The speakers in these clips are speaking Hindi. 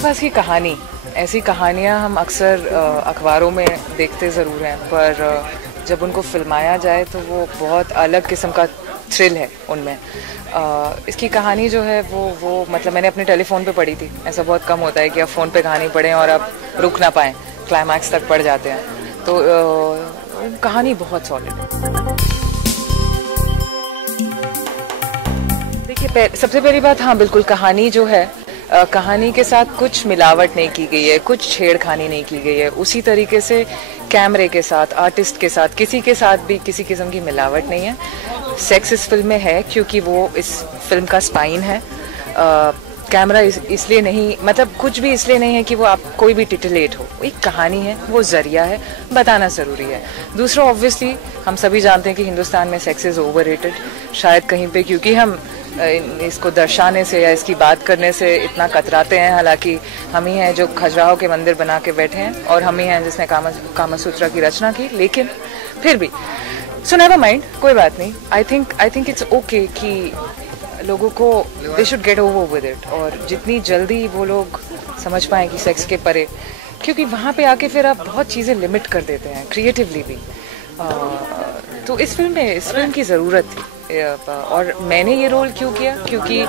पास की कहानी, ऐसी कहानियाँ हम अक्सर अखबारों में देखते ज़रूर हैं, पर जब उनको फिल्माया जाए तो वो बहुत अलग किस्म का थ्रिल है उनमें। इसकी कहानी जो है वो मतलब मैंने अपने टेलीफोन पे पढ़ी थी। ऐसा बहुत कम होता है कि आप फ़ोन पे कहानी पढ़ें और आप रुक ना पाएँ, क्लाइमैक्स तक पढ़ जाते हैं। तो कहानी बहुत सॉलिड है। देखिए, सबसे पहली बात, हाँ बिल्कुल, कहानी जो है, कहानी के साथ कुछ मिलावट नहीं की गई है, कुछ छेड़खानी नहीं की गई है। उसी तरीके से कैमरे के साथ, आर्टिस्ट के साथ, किसी के साथ भी किसी किस्म की मिलावट नहीं है। सेक्स इस फिल्म में है क्योंकि वो इस फिल्म का स्पाइन है। कैमरा इसलिए नहीं, मतलब कुछ भी इसलिए नहीं है कि वो आप कोई भी टिटिलेट हो। एक कहानी है, वो जरिया है, बताना ज़रूरी है। दूसरा, ऑब्वियसली हम सभी जानते हैं कि हिंदुस्तान में सेक्स इज़ ओवररेटेड। शायद कहीं पे क्योंकि हम इसको दर्शाने से या इसकी बात करने से इतना कतराते हैं। हालांकि हम ही हैं जो खजुराहो के मंदिर बना के बैठे हैं और हम ही हैं जिसने कामसूत्रा की रचना की। लेकिन फिर भी सो नेवर माइंड, कोई बात नहीं। आई थिंक इट्स ओके कि लोगों को they should get over with it, और जितनी जल्दी वो लोग समझ पाएँ कि सेक्स के परे, क्योंकि वहाँ पे आके फिर आप बहुत चीज़ें लिमिट कर देते हैं क्रिएटिवली भी। तो इस फिल्म की ज़रूरत थी। और मैंने ये रोल क्यों किया, क्योंकि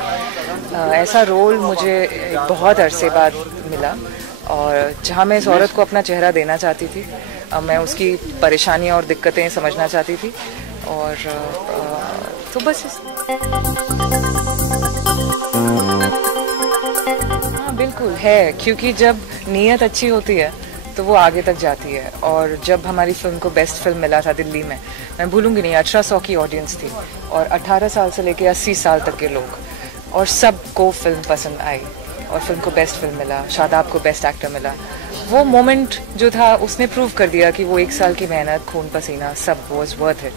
ऐसा रोल मुझे बहुत अरसे बाद मिला, और जहाँ मैं इस औरत को अपना चेहरा देना चाहती थी, मैं उसकी परेशानियाँ और दिक्कतें समझना चाहती थी। और तो बस हाँ बिल्कुल है, क्योंकि जब नीयत अच्छी होती है तो वो आगे तक जाती है। और जब हमारी फिल्म को बेस्ट फिल्म मिला था दिल्ली में, मैं भूलूंगी नहीं, 1800 की ऑडियंस थी और 18 साल से लेकर 80 साल तक के लोग, और सबको फिल्म पसंद आई और फिल्म को बेस्ट फिल्म मिला, शादाब को बेस्ट एक्टर मिला। वो मोमेंट जो था उसने प्रूव कर दिया कि वो 1 साल की मेहनत, खून पसीना सब वाज वर्थ इट।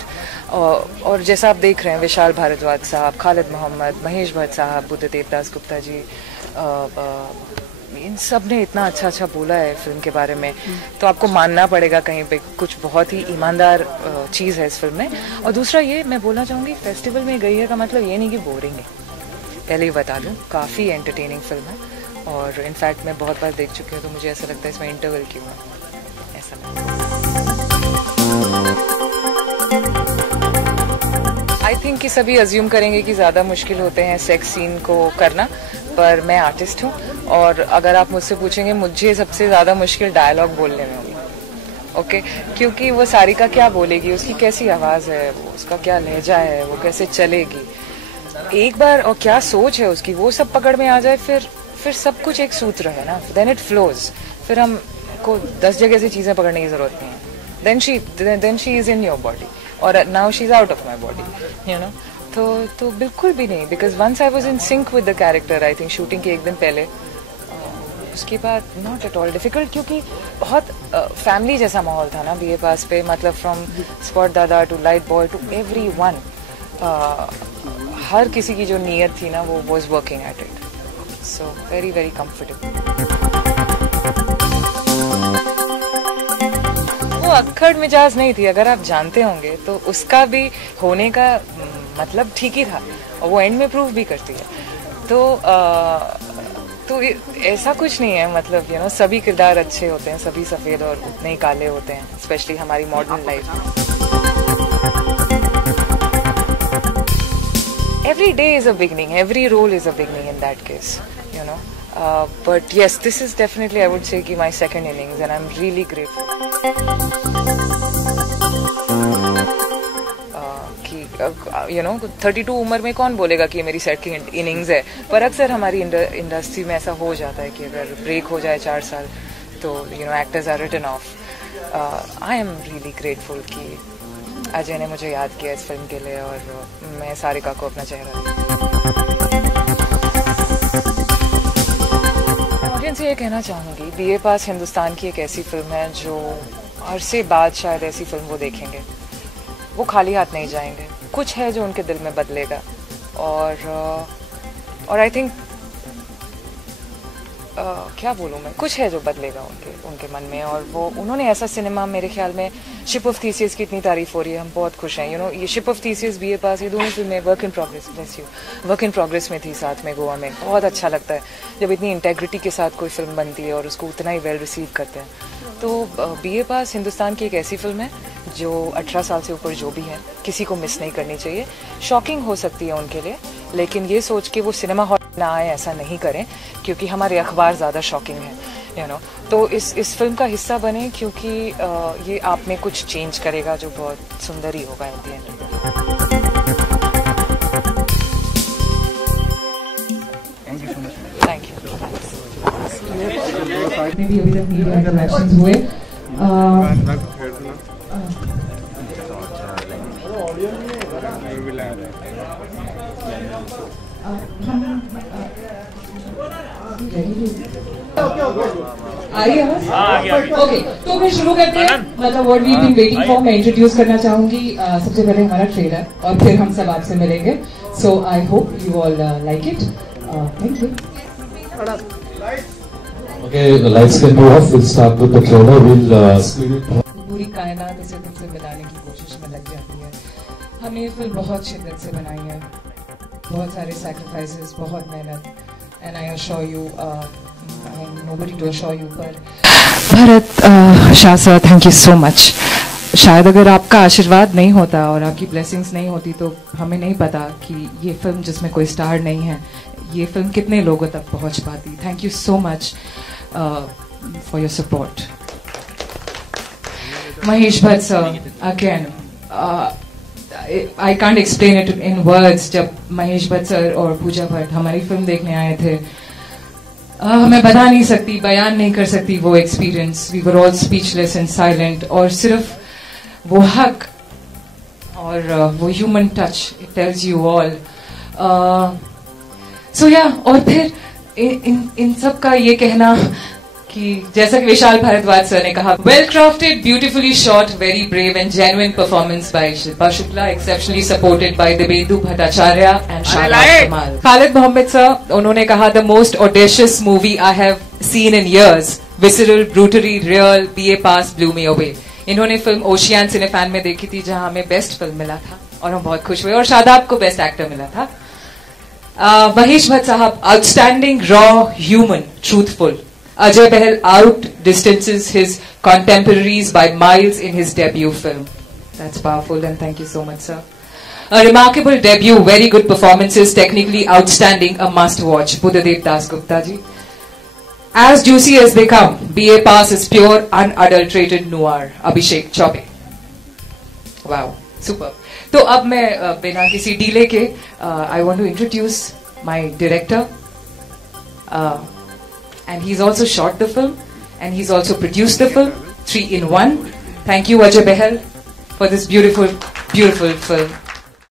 और जैसा आप देख रहे हैं, विशाल भारद्वाज साहब, खालिद मोहम्मद, महेश भट्ट साहब, बुद्धदेव दास गुप्ता जी, इन सब ने इतना अच्छा बोला है फिल्म के बारे में, तो आपको मानना पड़ेगा कहीं पे कुछ बहुत ही ईमानदार चीज़ है इस फिल्म में। और दूसरा ये मैं बोलना चाहूँगी, फेस्टिवल में गई है का मतलब ये नहीं कि बोरिंग है, पहले ही बता दूँ, काफ़ी एंटरटेनिंग फिल्म है। और इनफैक्ट मैं बहुत बार देख चुकी हूँ, तो मुझे ऐसा लगता है इसमें इंटरवल क्यों है, ऐसा लगता है। आई थिंक कि सभी अज्यूम करेंगे कि ज़्यादा मुश्किल होते हैं सेक्स सीन को करना, पर मैं आर्टिस्ट हूँ, और अगर आप मुझसे पूछेंगे, मुझे सबसे ज़्यादा मुश्किल डायलॉग बोलने में होगी। ओके, क्योंकि वो सारिका क्या बोलेगी, उसकी कैसी आवाज़ है, उसका क्या लहजा है, वो कैसे चलेगी एक बार, और क्या सोच है उसकी, वो सब पकड़ में आ जाए, फिर सब कुछ एक सूत्र है ना, देन इट फ्लोज। फिर हम को 10 जगह से चीज़ें पकड़ने की ज़रूरत नहीं है। Then she is in your body, और now she is out of my body, you know. तो बिल्कुल भी नहीं, because once I was in sync with the character, I think shooting के 1 दिन पहले, उसके बाद नॉट एट ऑल डिफिकल्ट, क्योंकि बहुत फैमिली जैसा माहौल था ना BA पास पे, मतलब फ्रॉम स्पॉट दादा to light boy to every one, हर किसी की जो नीयत थी ना, वो was working at it, so very very comfortable. वो अक्खड़ मिजाज नहीं थी, अगर आप जानते होंगे तो उसका भी होने का मतलब ठीक ही था, और वो एंड में प्रूव भी करती है। तो ऐसा कुछ नहीं है, मतलब यू नो, सभी किरदार अच्छे होते हैं, सभी सफ़ेद और उतने ही काले होते हैं, स्पेशली हमारी मॉडर्न लाइफ में। Every day is a beginning, every role is a beginning in that case, you know. But yes, this is definitely, I would say, ki my second innings, and I'm really grateful. You know, 32 उम्र में कौन बोलेगा कि ये मेरी सेकंड इनिंग्स है, पर अक्सर हमारी इंडस्ट्री में ऐसा हो जाता है कि अगर ब्रेक हो जाए 4 साल, तो you know, actors are written off. I am really grateful कि अजय ने मुझे याद किया इस फिल्म के लिए, और मैं सारिका को अपना चेहरा ऑडियंस से ये कहना चाहूँगी, BA पास हिंदुस्तान की एक ऐसी फिल्म है जो अरसे बाद शायद ऐसी फिल्म वो देखेंगे, वो खाली हाथ नहीं जाएंगे, कुछ है जो उनके दिल में बदलेगा। और आई थिंक क्या बोलूँ मैं, कुछ है जो बदलेगा उनके मन में। और वो उन्होंने ऐसा सिनेमा, मेरे ख्याल में शिप ऑफ थीसिस की इतनी तारीफ हो रही है, हम बहुत खुश हैं। ये शिप ऑफ थीसिस, बीए पास, ये दोनों फिल्में work in progress, bless you, work in progress में थी साथ में गोवा में। बहुत अच्छा लगता है जब इतनी इंटेग्रिटी के साथ कोई फिल्म बनती है और उसको उतना ही वेल रिसीव करते हैं। तो बीए पास हिंदुस्तान की एक ऐसी फिल्म है जो 18 साल से ऊपर जो भी है किसी को मिस नहीं करनी चाहिए। शॉकिंग हो सकती है उनके लिए, लेकिन ये सोच के वो सिनेमा हॉल ना आए ऐसा नहीं करें, क्योंकि हमारे अखबार ज़्यादा शॉकिंग है तो इस फिल्म का हिस्सा बने, क्योंकि ये आप में कुछ चेंज करेगा जो बहुत सुंदर ही होगा at the end. Thank okay, तो फिर शुरू करते हैं। मतलब what we been waiting for. मैं इंट्रोड्यूस करना चाहूंगी सबसे पहले हमारा ट्रेलर, और फिर हम सब आपसे मिलेंगे। So I hope you all like it. Thank you. Okay, the lights can go off. We'll start with the trailer. We'll screen it. पूरी कायनात उसे तुमसे मिलाने की कोशिश में लग जाती है। हमने ये फिल्म बहुत शिद्दत से बनाई है, बहुत सारे सैक्रिफाइसेस, बहुत मेहनत। And I assure you, I am nobody to assure you, पर Bharat Shah sir, thank you so much. शायद अगर आपका आशीर्वाद नहीं होता और आपकी ब्लेसिंग्स नहीं होती तो हमें नहीं पता कि ये फिल्म जिसमें कोई स्टार नहीं है, ये फिल्म कितने लोगों तक पहुंच पाती। Thank you so much for your support. Mahesh Bhatt sir, again I can't explain it in words. जब महेश भट्ट सर और पूजा भट्ट हमारी फिल्म देखने आए थे, मैं बता नहीं सकती, बयान नहीं कर सकती वो experience. We were all speechless and silent, और सिर्फ वो हक और वो human touch, it tells you all. So yeah, और फिर इन सब का ये कहना कि जैसा कि विशाल भारद्वाज सर ने कहा, well crafted, beautifully shot, very brave and genuine performance by Shilpa Shukla, exceptionally supported by Divyendu Bhattacharya and Shahnaz कमाल। खालिद मोहम्मद सर, उन्होंने कहा, the most audacious movie I have seen in years, visceral, brutally real, BA pass blue me away. इन्होंने फिल्म ओशियन सिनेफैन में देखी थी, जहां हमें बेस्ट फिल्म मिला था और हम बहुत खुश हुए, और शादाब को बेस्ट एक्टर मिला था। महेश भट्ट साहब, outstanding, raw, human, truthful. Ajay Bahal outdistances his contemporaries by miles in his debut film. That's powerful, and thank you so much, sir. A remarkable debut, very good performances, technically outstanding, a must-watch. Buddhadev Das Gupta ji. As juicy as they come, BA Pass is pure, unadulterated noir. Abhishek Chope. Wow, super. तो अब मैं बिना किसी डीले के I want to introduce my director. And he's also shot the film, and he's also produced the film, 3 in 1. Thank you, Ajay Bahal, for this beautiful, beautiful film.